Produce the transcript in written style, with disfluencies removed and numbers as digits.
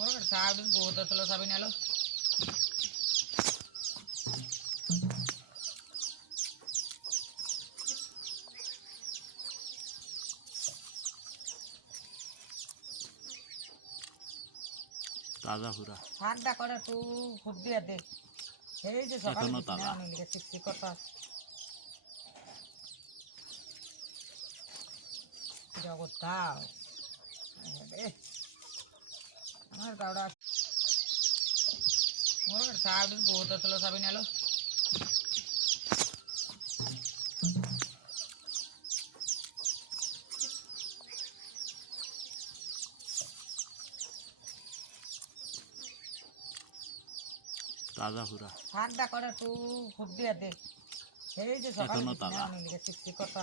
সারাদিন বহুত তোলো সবই নেলো তাজা পুরা ঠান্ডা করে একটু ফুট দিয়ে দে এই যে সকালে এখনো তাজা শিখছি কথা জগৎ দাও আমার গাওড়া সারাদিন বহুত তোলো সবই নেলো তাজা পুরা ঠান্ডা করে একটু ফুট দিয়ে দে এই যে সকালে এখনো তাজা শিখছি কথা